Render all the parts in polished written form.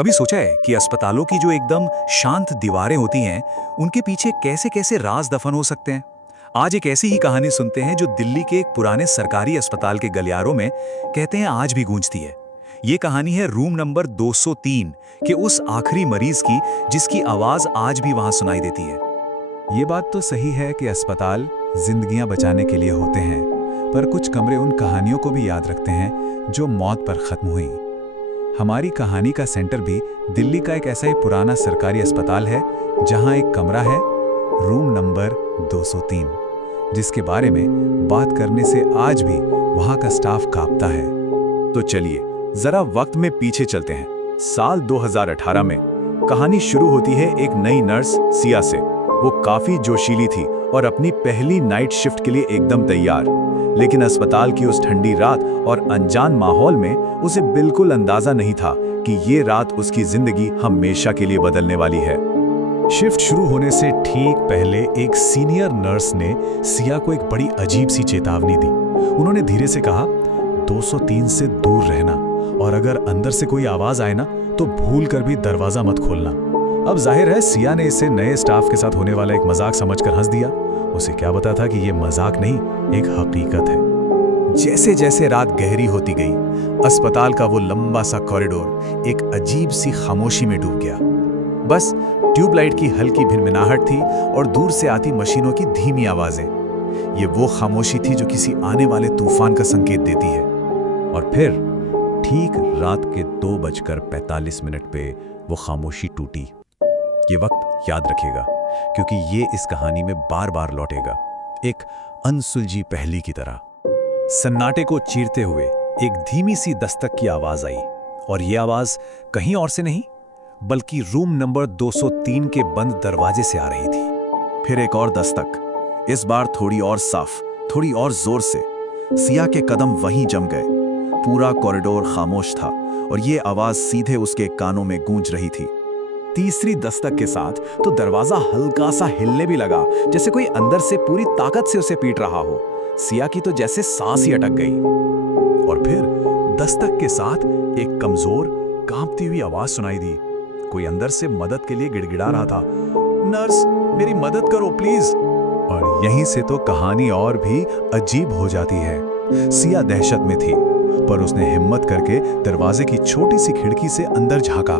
कभी सोचा है कि अस्पतालों की जो एकदम शांत दीवारें होती हैं, उनके पीछे कैसे कैसे राज दफन हो सकते हैं। आज एक ऐसी ही कहानी सुनते हैं जो दिल्ली के एक पुराने सरकारी अस्पताल के गलियारों में कहते हैं आज भी गूंजती है। ये कहानी है रूम नंबर 203 के उस आखिरी मरीज की जिसकी आवाज आज भी वहां सुनाई देती है। ये बात तो सही है कि अस्पताल जिंदगियां बचाने के लिए होते हैं, पर कुछ कमरे उन कहानियों को भी याद रखते हैं जो मौत पर खत्म हुई। हमारी कहानी का सेंटर भी दिल्ली का एक ऐसा ही पुराना सरकारी अस्पताल है जहां एक कमरा है, रूम नंबर 203, जिसके बारे में बात करने से आज भी वहां का स्टाफ कांपता है। तो चलिए जरा वक्त में पीछे चलते हैं। साल 2018 में कहानी शुरू होती है एक नई नर्स सिया से। वो काफी जोशीली थी और अपनी पहली नाइट शिफ्ट के लिए एकदम तैयार। लेकिन अस्पताल की उस ठंडी रात और अनजान माहौल में उसे बिल्कुल अंदाजा नहीं था कि ये रात उसकी जिंदगी हमेशा के लिए बदलने वाली है। शिफ्ट शुरू होने से ठीक पहले एक सीनियर नर्स ने सिया को एक बड़ी अजीब सी चेतावनी दी। उन्होंने धीरे से कहा, 203 से दूर रहना और अगर अंदर से कोई आवाज आए ना तो भूल कर भी दरवाजा मत खोलना। अब जाहिर है सिया ने इसे नए स्टाफ के साथ होने वाला एक मजाक समझकर हंस दिया। उसे क्या पता था कि ये मजाक नहीं, एक हकीकत है। जैसे जैसे रात गहरी होती गई, अस्पताल का वो लंबा सा कॉरिडोर एक अजीब सी खामोशी में डूब गया। बस ट्यूबलाइट की हल्की भिनभिनाहट थी और दूर से आती मशीनों की धीमी आवाजें। ये वो खामोशी थी जो किसी आने वाले तूफान का संकेत देती है। और फिर ठीक रात के 2:45 पे वो खामोशी टूटी। ये वक्त याद रखेगा क्योंकि ये इस कहानी में बार बार लौटेगा, एक अनसुलझी पहेली की तरह। सन्नाटे को चीरते हुए एक धीमी सी दस्तक की आवाज आई, और ये आवाज कहीं और से नहीं बल्कि रूम नंबर 203 के बंद दरवाजे से आ रही थी। फिर एक और दस्तक, इस बार थोड़ी और साफ, थोड़ी और जोर से। सिया के कदम वहीं जम गए। पूरा कॉरिडोर खामोश था और ये आवाज सीधे उसके कानों में गूंज रही थी। तीसरी दस्तक के साथ तो दरवाजा हल्का सा हिलने भी लगा, जैसे कोई अंदर से पूरी ताकत से उसे पीट रहा हो। सिया की तो जैसे सांस ही अटक गई। और फिर दस्तक के साथ एक कमजोर कांपती हुई आवाज सुनाई दी। कोई अंदर से मदद के लिए गिड़गिड़ा रहा था, नर्स मेरी मदद करो प्लीज। और यहीं से तो कहानी और भी अजीब हो जाती है। सिया दहशत में थी, पर उसने हिम्मत करके दरवाजे की छोटी सी खिड़की से अंदर झांका।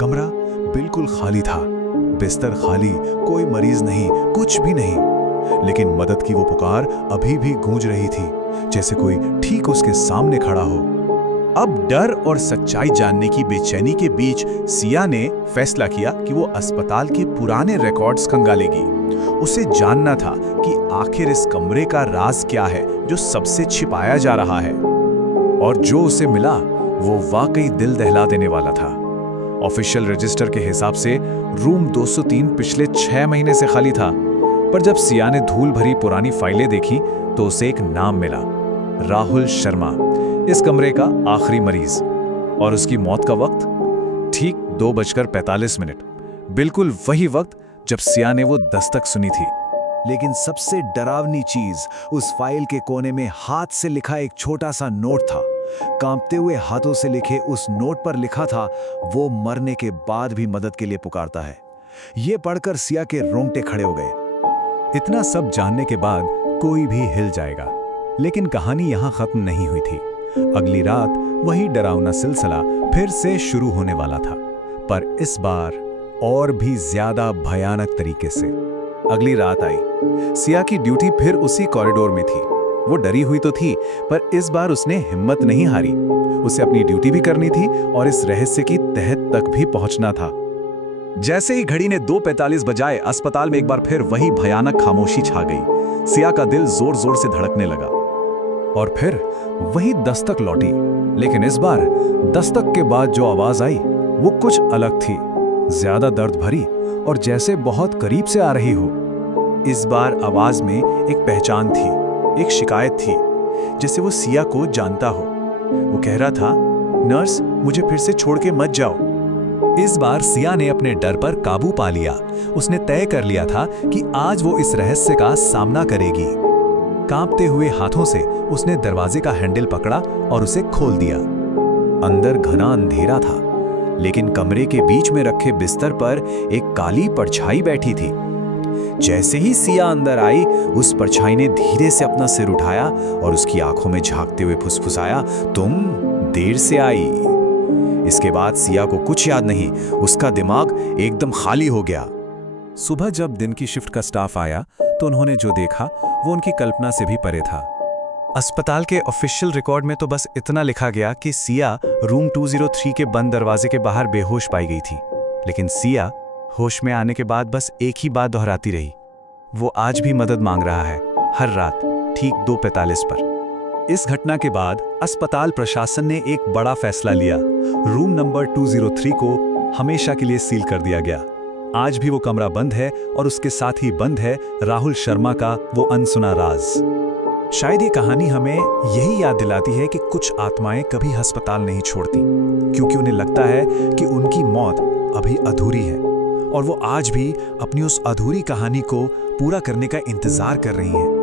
कमरा बिल्कुल खाली था, बिस्तर खाली, कोई मरीज नहीं, कुछ भी नहीं। लेकिन मदद की वो पुकार अभी भी गूंज रही थी, जैसे कोई ठीक उसके सामने खड़ा हो। अब डर और सच्चाई जानने की बेचैनी के बीच सिया ने फैसला किया कि वो अस्पताल के पुराने रिकॉर्ड्स खंगालेगी। उसे जानना था कि आखिर इस कमरे का राज क्या है जो सबसे छिपाया जा रहा है। और जो उसे मिला वो वाकई दिल दहला देने वाला था। ऑफिशियल रजिस्टर के हिसाब से रूम 203 पिछले 6 महीने से खाली था, पर जब सिया ने धूल भरी पुरानी फाइलें देखी तो उसे एक नाम मिला, राहुल शर्मा, इस कमरे का आखिरी मरीज। और उसकी मौत का वक्त ठीक 2:45, बिल्कुल वही वक्त जब सिया ने वो दस्तक सुनी थी। लेकिन सबसे डरावनी चीज उस फाइल के कोने में हाथ से लिखा एक छोटा सा नोट था। कांपते हुए हाथों से लिखे उस नोट पर लिखा था, वो मरने के बाद भी मदद के लिए पुकारता है। ये पढ़कर सिया के रोंगटे खड़े हो गए। इतना सब जानने के बाद कोई भी हिल जाएगा, लेकिन कहानी यहां खत्म नहीं हुई थी। अगली रात वही डरावना सिलसिला फिर से शुरू होने वाला था, पर इस बार और भी ज्यादा भयानक तरीके से। अगली रात आई। सिया की ड्यूटी फिर उसी कॉरिडोर में थी। वो डरी हुई तो थी, पर इस बार उसने हिम्मत नहीं हारी। उसे अपनी ड्यूटी भी करनी थी और इस रहस्य की तह तक भी पहुंचना था। जैसे ही घड़ी ने 2:45 बजाए, अस्पताल में एक बार फिर वही भयानक खामोशी छा गई। सिया का दिल जोर जोर से धड़कने लगा। और फिर वही दस्तक लौटी, लेकिन इस बार दस्तक के बाद जो आवाज आई वो कुछ अलग थी, ज्यादा दर्द भरी और जैसे बहुत करीब से आ रही हो। इस बार आवाज में एक पहचान थी, एक शिकायत थी, जैसे वो सिया को जानता हो। वो कह रहा था, नर्स मुझे फिर से छोड़ के मत जाओ। इस बार सिया ने अपने डर पर काबू पा लिया। उसने तय कर लिया था कि आज वो इस रहस्य का सामना करेगी। कांपते हुए हाथों से उसने दरवाजे का हैंडल पकड़ा और उसे खोल दिया। अंदर घना अंधेरा था, लेकिन कमरे के बीच में रखे बिस्तर पर एक काली परछाई बैठी थी। जैसे ही सिया अंदर आई, उस परछाई ने धीरे से अपना सिर उठाया और उसकी आंखों में झांकते हुए फुसफुसाया, तुम देर से आई। इसके बाद सिया को कुछ याद नहीं, उसका दिमाग एकदम खाली हो गया। सुबह जब दिन की शिफ्ट का स्टाफ आया तो उन्होंने जो देखा वो उनकी कल्पना से भी परे था। अस्पताल के ऑफिशियल रिकॉर्ड में तो बस इतना लिखा गया कि सिया रूम 203 के बंद दरवाजे के बाहर बेहोश पाई गई थी। लेकिन सिया होश में आने के बाद बस एक ही बात दोहराती रही, वो आज भी मदद मांग रहा है, हर रात ठीक 2:45 पर। इस घटना के बाद अस्पताल प्रशासन ने एक बड़ा फैसला लिया। रूम नंबर 203 को हमेशा के लिए सील कर दिया गया। आज भी वो कमरा बंद है और उसके साथ ही बंद है राहुल शर्मा का वो अनसुना राज। शायद ये कहानी हमें यही याद दिलाती है कि कुछ आत्माएं कभी अस्पताल नहीं छोड़ती, क्योंकि उन्हें लगता है कि उनकी मौत अभी अधूरी है और वो आज भी अपनी उस अधूरी कहानी को पूरा करने का इंतजार कर रही हैं।